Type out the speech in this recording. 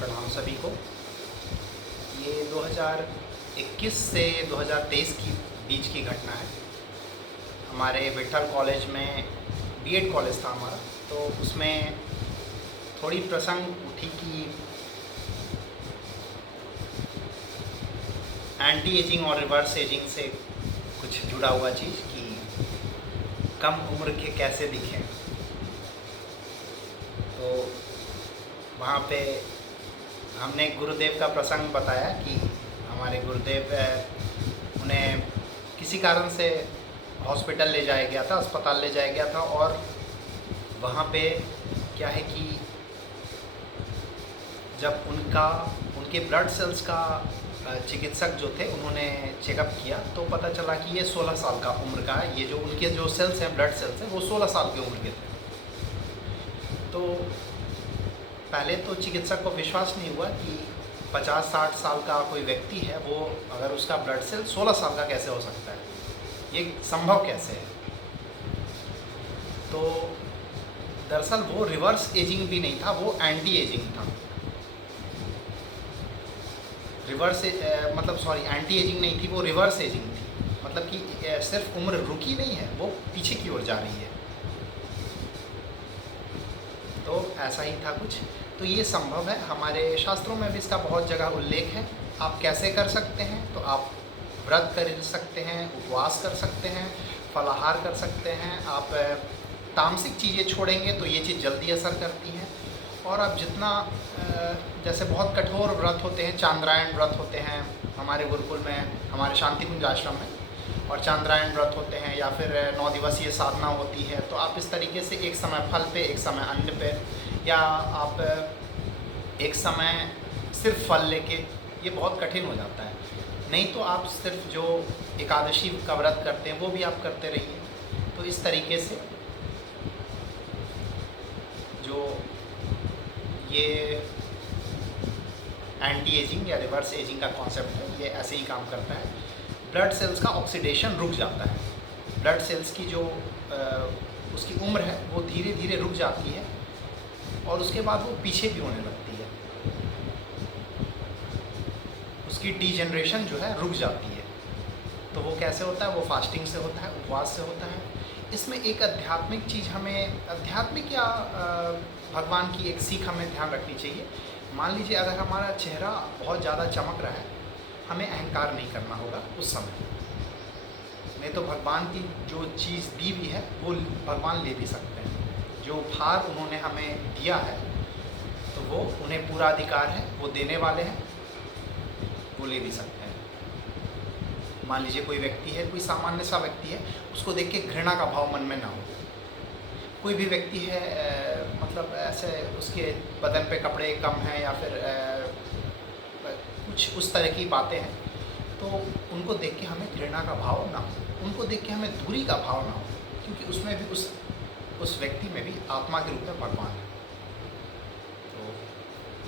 प्रणाम सभी को। ये 2021 से 2023 की बीच की घटना है। हमारे विठल कॉलेज में बीएड कॉलेज था हमारा, तो उसमें थोड़ी प्रसंग उठी कि एंटी एजिंग और रिवर्स एजिंग से कुछ जुड़ा हुआ चीज़ कि कम उम्र के कैसे दिखें। तो वहाँ पे हमने गुरुदेव का प्रसंग बताया कि हमारे गुरुदेव उन्हें किसी कारण से हॉस्पिटल ले जाया गया था, अस्पताल ले जाया गया था, और वहाँ पे क्या है कि जब उनके ब्लड सेल्स का चिकित्सक जो थे उन्होंने चेकअप किया तो पता चला कि ये 16 साल का उम्र का है। ये जो उनके जो सेल्स हैं, ब्लड सेल्स हैं, वो 16 साल की उम्र के थे। तो पहले तो चिकित्सक को विश्वास नहीं हुआ कि 50-60 साल का कोई व्यक्ति है, वो अगर उसका ब्लड सेल 16 साल का कैसे हो सकता है, ये संभव कैसे है। तो दरअसल वो रिवर्स एजिंग भी नहीं था, वो एंटी एजिंग था। एंटी एजिंग नहीं थी, वो रिवर्स एजिंग थी। मतलब कि सिर्फ उम्र रुकी नहीं है, वो पीछे की ओर जा रही है। तो ऐसा ही था कुछ। तो ये संभव है, हमारे शास्त्रों में भी इसका बहुत जगह उल्लेख है। आप कैसे कर सकते हैं? तो आप व्रत कर सकते हैं, उपवास कर सकते हैं, फलाहार कर सकते हैं। आप तामसिक चीज़ें छोड़ेंगे तो ये चीज़ जल्दी असर करती हैं। और आप जितना जैसे बहुत कठोर व्रत होते हैं, चांद्रायण व्रत होते हैं हमारे गुरुकुल में, हमारे शांतिकुंज आश्रम में, और चांद्रायण व्रत होते हैं, या फिर 9 दिवसीय साधना होती है। तो आप इस तरीके से एक समय फल पे, एक समय अन्न पे, या आप एक समय सिर्फ फल लेके, ये बहुत कठिन हो जाता है। नहीं तो आप सिर्फ जो एकादशी का व्रत करते हैं वो भी आप करते रहिए। तो इस तरीके से जो ये एंटी एजिंग या रिवर्स एजिंग का कॉन्सेप्ट है, ये ऐसे ही काम करता है। ब्लड सेल्स का ऑक्सीडेशन रुक जाता है। ब्लड सेल्स की जो उसकी उम्र है वो धीरे धीरे रुक जाती है, और उसके बाद वो पीछे भी होने लगती है। उसकी डीजनरेशन जो है रुक जाती है। तो वो कैसे होता है? वो फास्टिंग से होता है, उपवास से होता है। इसमें एक आध्यात्मिक चीज़, हमें आध्यात्मिक या भगवान की एक सीख हमें ध्यान रखनी चाहिए। मान लीजिए अगर हमारा चेहरा बहुत ज़्यादा चमक रहा है, हमें अहंकार नहीं करना होगा उस समय। नहीं तो भगवान की जो चीज़ दी हुई है वो भगवान ले भी सकते हैं। जो भार उन्होंने हमें दिया है तो वो उन्हें पूरा अधिकार है, वो देने वाले हैं, वो ले भी सकते हैं। मान लीजिए कोई व्यक्ति है, कोई सामान्य सा व्यक्ति है, उसको देख के घृणा का भाव मन में ना हो। कोई भी व्यक्ति है मतलब ऐसे उसके बदन पे कपड़े कम हैं, या फिर कुछ उस तरह की बातें हैं, तो उनको देख के हमें घृणा का भाव ना हो, उनको देख के हमें दूरी का भाव ना हो, क्योंकि उसमें भी उस व्यक्ति में भी आत्मा के रूप में भगवान है।